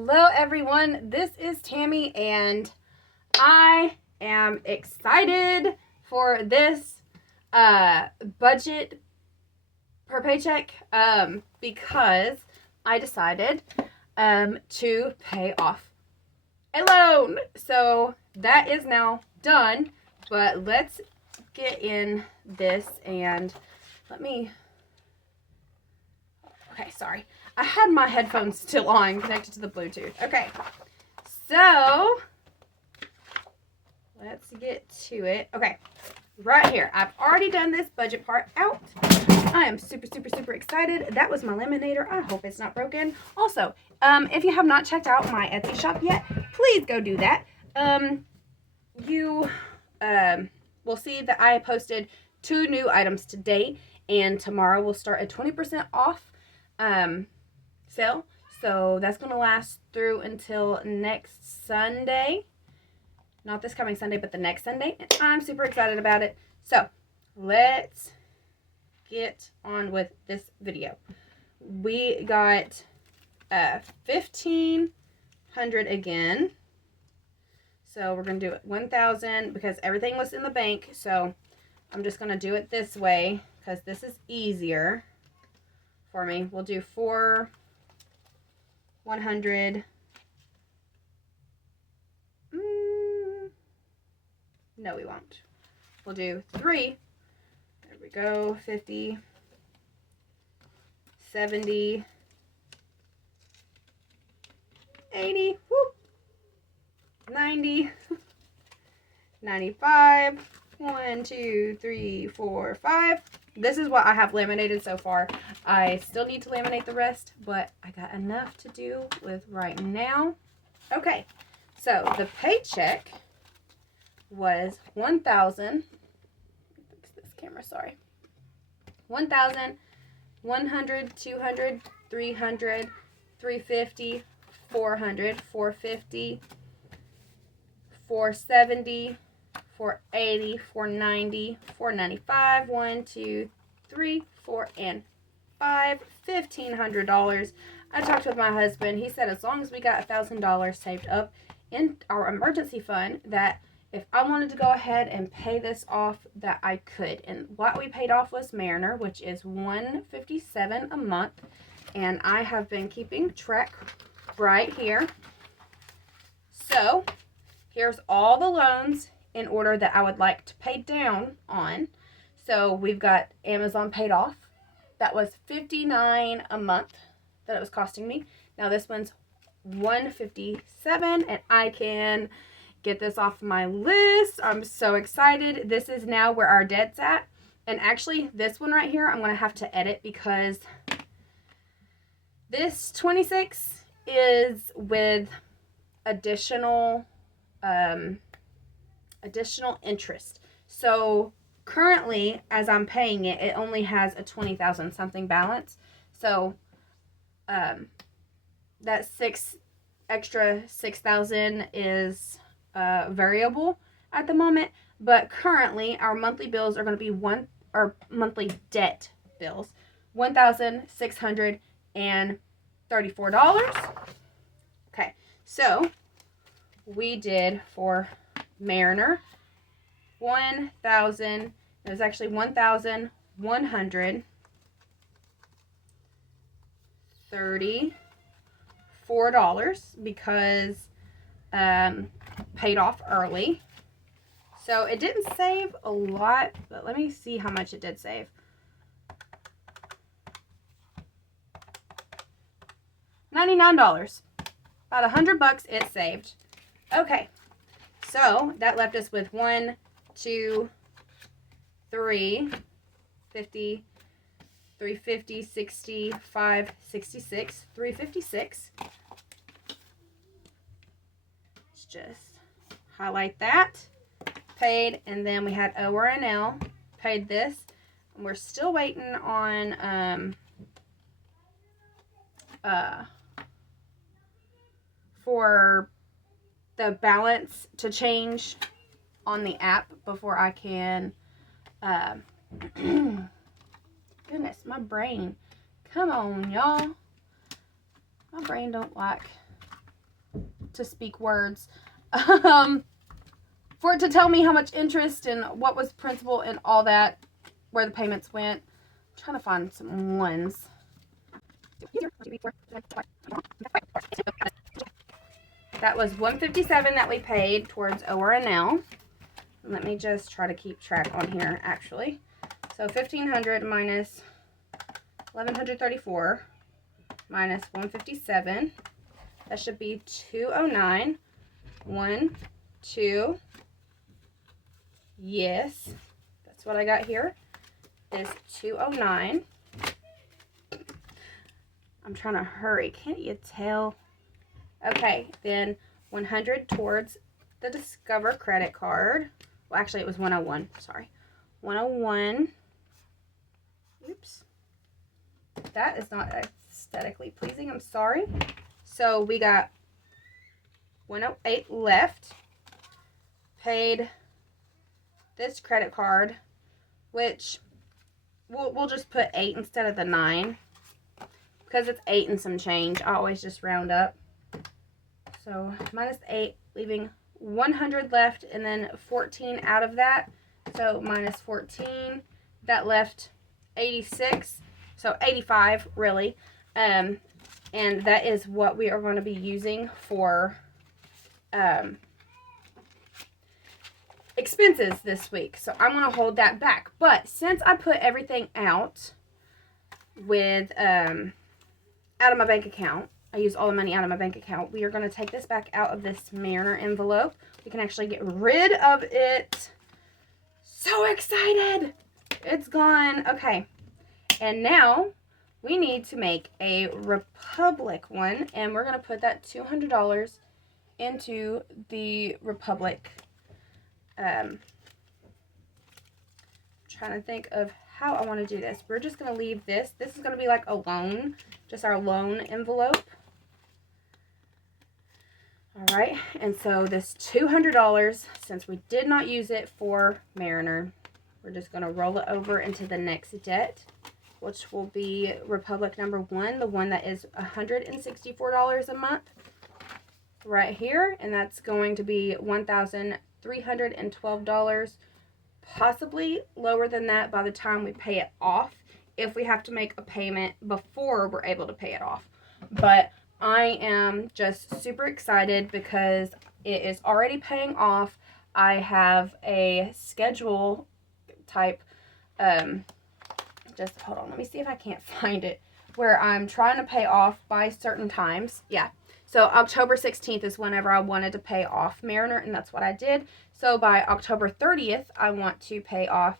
Hello everyone, this is Tammy and I am excited for this budget per paycheck because I decided to pay off a loan. So that is now done, but let's get in this and okay, sorry. I had my headphones still on, connected to the Bluetooth. Okay, so let's get to it. Okay, right here. I've already done this budget part out. I am super excited. That was my laminator. I hope it's not broken. Also, if you have not checked out my Etsy shop yet, please go do that. You will see that I posted 2 new items today, and tomorrow we'll start a 20% off sale. So that's going to last through until next Sunday. Not this coming Sunday, but the next Sunday. And I'm super excited about it. So let's get on with this video. We got 1,500 again. So we're going to do it 1,000 because everything was in the bank. So I'm just going to do it this way because this is easier for me. We'll do 4 100. No, we won't. We'll do 3. There we go. 50, 70, 80, whoop, 90, 95. 1, 2, 3, 4, 5. This is what I have laminated so far. I still need to laminate the rest, but I got enough to do with right now. Okay, so the paycheck was 1,000. Fix this camera, sorry. 1,000, 100, 200, 300, 350, 400, 450, 470, 480, 490, 495, 1, 2, 3, 4, and 5. $1,500. I talked with my husband. He said as long as we got $1,000 saved up in our emergency fund, that if I wanted to go ahead and pay this off, that I could. And what we paid off was Mariner, which is $157 a month. And I have been keeping track right here. So here's all the loans in order that I would like to pay down on. So we've got Amazon paid off. That was $59 a month that it was costing me. Now this one's $157, and I can get this off my list. I'm so excited. This is now where our debt's at. And actually, this one right here, I'm going to have to edit because this 26 is with additional interest. So currently, as I'm paying it, it only has a 20,000 something balance. So that extra 6,000 is variable at the moment. But currently, our monthly bills are going to be monthly debt bills, $1,634. Okay, so we did for Mariner 1,000. It was actually $1,134 because paid off early. So it didn't save a lot, but let me see how much it did save. $99. About $100 it saved. Okay. So that left us with 1, 2, 3, 50, 350, 65, 66, 356. Let's just highlight that. Paid, and then we had O&L. Paid this. And we're still waiting on for the balance to change on the app before I can goodness, my brain. Come on, y'all. My brain don't like to speak words. For it to tell me how much interest and what was principal and all that, where the payments went. I'm trying to find some ones. That was $157 that we paid towards ORNL. Let me just try to keep track on here, actually. So 1,500 minus 1,134 minus 157. That should be 209. 1, 2. Yes, that's what I got here. Is 209. I'm trying to hurry. Can't you tell? Okay, then 100 towards the Discover credit card. Well, actually, it was 101. Sorry. 101. Oops. That is not aesthetically pleasing. I'm sorry. So we got 108 left. Paid this credit card, which we'll just put 8 instead of the 9. Because it's 8 and some change. I always just round up. So minus 8, leaving 100 left, and then 14 out of that. So minus 14, that left 86. So 85 really. And that is what we are going to be using for expenses this week. So I'm going to hold that back. But since I put everything out with out of my bank account, I used all the money out of my bank account, we are going to take this back out of this Mariner envelope. We can actually get rid of it. So excited! It's gone. Okay. And now we need to make a Republic one, and we're going to put that $200 into the Republic. Trying to think of how I want to do this. We're just going to leave this. This is going to be like a loan, just our loan envelope. All right, and so this $200, since we did not use it for Mariner, we're just going to roll it over into the next debt, which will be Republic number 1, the one that is $164 a month right here, and that's going to be $1,312, possibly lower than that by the time we pay it off, if we have to make a payment before we're able to pay it off. But I am just super excited because it is already paying off. I have a schedule type, just hold on, let me see if I can't find it, where I'm trying to pay off by certain times. Yeah, so October 16th is whenever I wanted to pay off Mariner, and that's what I did. So by October 30th, I want to pay off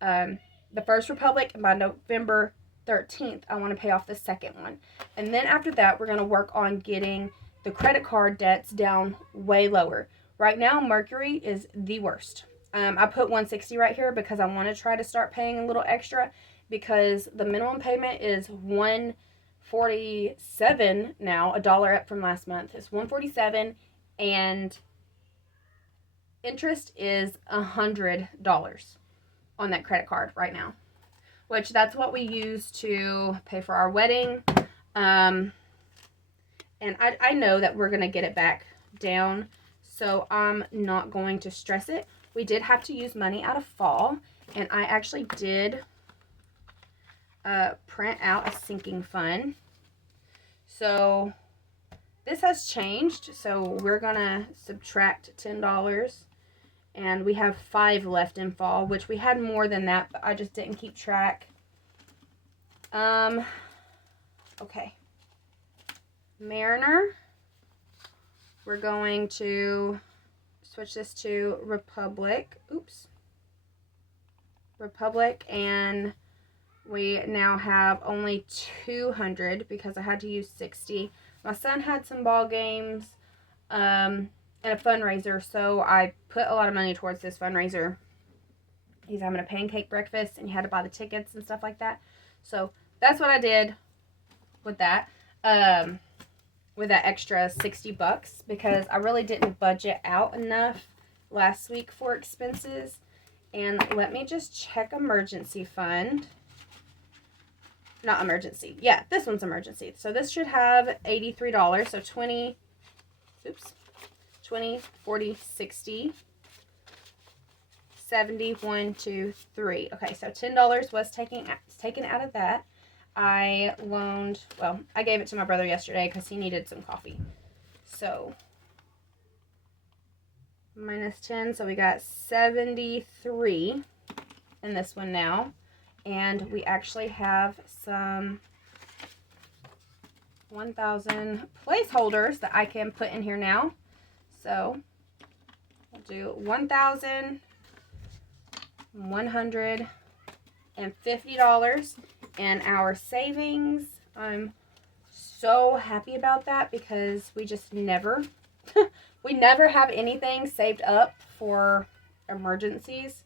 the First Republic, and by November 13th, I want to pay off the second one. And then after that, we're going to work on getting the credit card debts down way lower. Right now, Mercury is the worst. I put 160 right here because I want to try to start paying a little extra, because the minimum payment is $147 now, $1 up from last month. It's $147, and interest is $100 on that credit card right now, which that's what we use to pay for our wedding. And I know that we're going to get it back down, so I'm not going to stress it. We did have to use money out of fall, and I actually did print out a sinking fund. So this has changed, so we're going to subtract $10. And we have 5 left in fall, which we had more than that, but I just didn't keep track. Okay. Mariner. We're going to switch this to Republic. Oops. Republic, and we now have only 200 because I had to use 60. My son had some ball games, and a fundraiser, so I put a lot of money towards this fundraiser. He's having a pancake breakfast, and you had to buy the tickets and stuff like that. So that's what I did with that extra $60, because I really didn't budget out enough last week for expenses. And let me just check emergency fund. Not emergency. Yeah, this one's emergency. So this should have $83. So 20, oops, 20, 40, 60, 70, 1, 2, 3. Okay, so $10 was taken out of that. I gave it to my brother yesterday because he needed some coffee. So, minus 10, so we got 73 in this one now. And we actually have some 1,000 placeholders that I can put in here now. So, we'll do $1,150 in our savings. I'm so happy about that because we just never, we never have anything saved up for emergencies.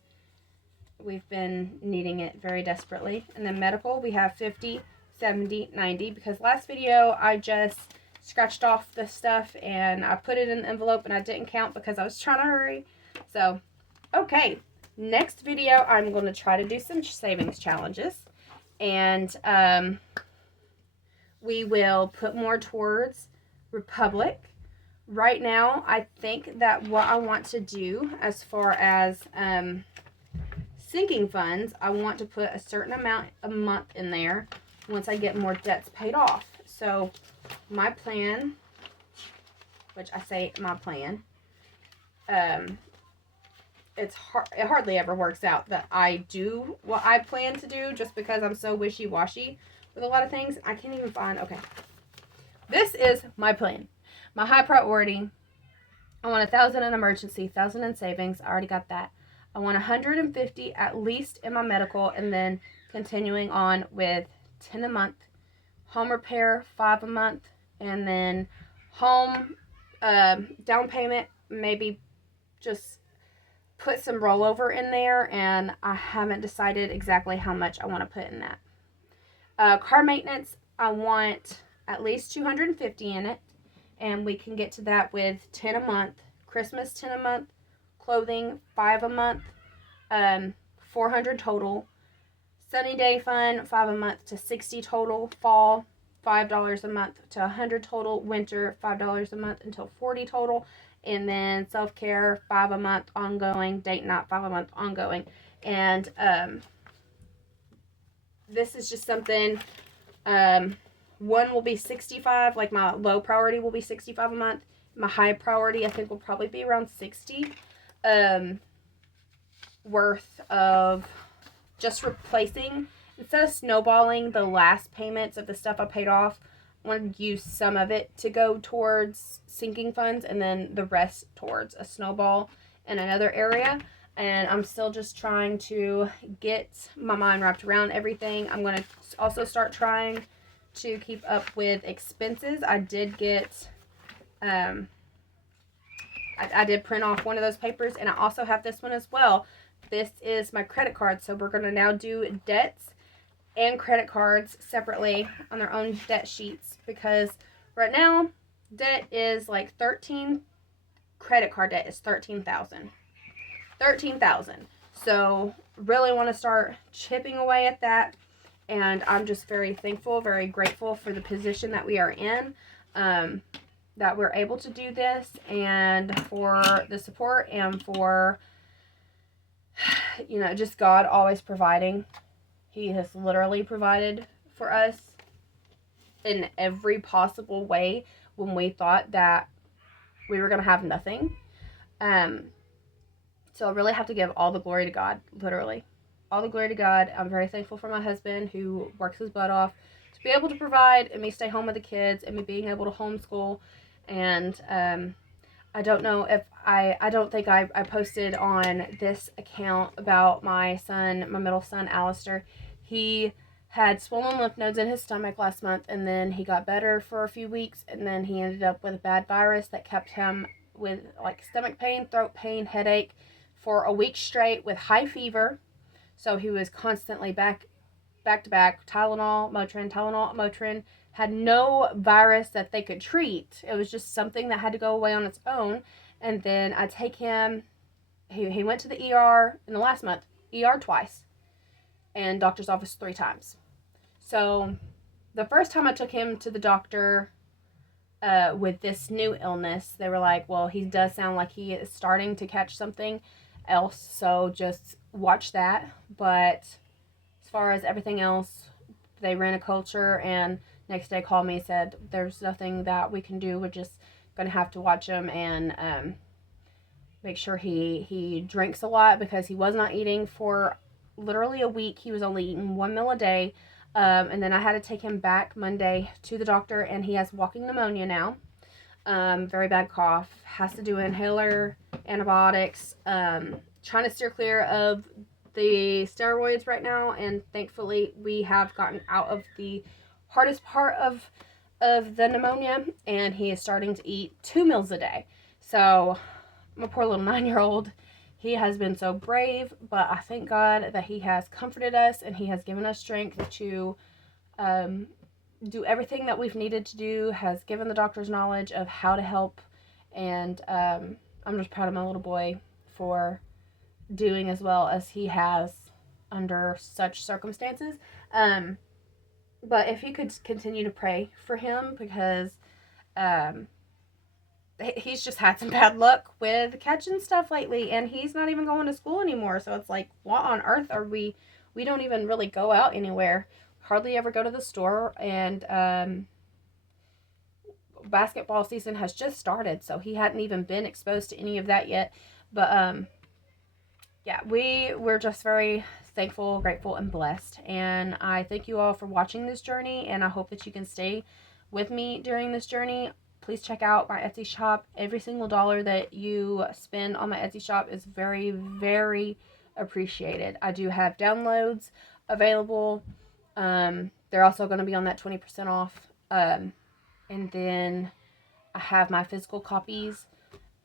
We've been needing it very desperately. And then medical, we have 50, 70, 90, because last video I just scratched off the stuff and I put it in the envelope and I didn't count because I was trying to hurry. So, okay, next video I'm going to try to do some savings challenges, and we will put more towards Republic. Right now, I think that what I want to do as far as sinking funds, I want to put a certain amount a month in there once I get more debts paid off. So my plan, which I say my plan, it hardly ever works out that I do what I plan to do just because I'm so wishy-washy with a lot of things. I can't even find, okay. This is my plan. My high priority, I want 1,000 in emergency, 1,000 in savings. I already got that. I want 150 at least in my medical, and then continuing on with 10 a month, home repair 5 a month, and then home down payment, maybe just put some rollover in there, and I haven't decided exactly how much I want to put in that. Car maintenance, I want at least 250 in it, and we can get to that with 10 a month, Christmas 10 a month, clothing 5 a month, 400 total, sunny day fun 5 a month to 60 total, fall $5 a month to 100 total, winter $5 a month until 40 total, and then self-care 5 a month ongoing, date night 5 a month ongoing. And this is just something, one will be 65, like my low priority will be 65 a month. My high priority I think will probably be around 60 worth of just replacing, instead of snowballing the last payments of the stuff I paid off. I want to use some of it to go towards sinking funds and then the rest towards a snowball in another area. And I'm still just trying to get my mind wrapped around everything. I'm going to also start trying to keep up with expenses. I did get, I did print off one of those papers, and I also have this one as well. This is my credit card. So we're going to now do debts and credit cards separately on their own debt sheets, because right now debt is like 13, credit card debt is 13,000. So really want to start chipping away at that, and I'm just very thankful, very grateful for the position that we are in, that we're able to do this, and for the support, and for, you know, just God always providing. He has literally provided for us in every possible way when we thought that we were going to have nothing. So I really have to give all the glory to God, literally. All the glory to God. I'm very thankful for my husband who works his butt off to be able to provide, and me stay home with the kids, and me being able to homeschool. And I don't know if I don't think I posted on this account about my son, my middle son, Alistair. He had swollen lymph nodes in his stomach last month, and then he got better for a few weeks, and then he ended up with a bad virus that kept him with like stomach pain, throat pain, headache for a week straight with high fever. So he was constantly back to back, Tylenol, Motrin, had no virus that they could treat. It was just something that had to go away on its own. And then I take him, he went to the ER in the last month, ER twice, and doctor's office 3 times. So the first time I took him to the doctor, with this new illness. They were like, well, he does sound like he is starting to catch something else, so just watch that. But as far as everything else, they ran a culture, and next day called me and said, there's nothing that we can do. We're just going to have to watch him and make sure he drinks a lot, because he was not eating for literally a week. He was only eating 1 meal a day. And then I had to take him back Monday to the doctor, and he has walking pneumonia now. Very bad cough. Has to do inhaler, antibiotics. Trying to steer clear of the steroids right now, and thankfully we have gotten out of the hardest part of the pneumonia, and he is starting to eat 2 meals a day. So my poor little 9-year-old, he has been so brave, but I thank God that he has comforted us, and he has given us strength to do everything that we've needed to do, has given the doctors knowledge of how to help, and I'm just proud of my little boy for doing as well as he has under such circumstances. But if you could continue to pray for him, because he's just had some bad luck with catching stuff lately, and he's not even going to school anymore. So it's like, what on earth are we don't even really go out anywhere, hardly ever go to the store, and basketball season has just started, so he hadn't even been exposed to any of that yet. But yeah, we're just very thankful, grateful, and blessed. And I thank you all for watching this journey, and I hope that you can stay with me during this journey. Please check out my Etsy shop. Every single dollar that you spend on my Etsy shop is very, very appreciated. I do have downloads available. They're also going to be on that 20% off. And then I have my physical copies,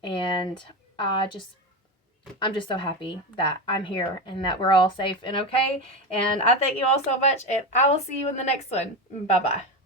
and I'm just so happy that I'm here and that we're all safe and okay. And I thank you all so much, and I will see you in the next one. Bye-bye.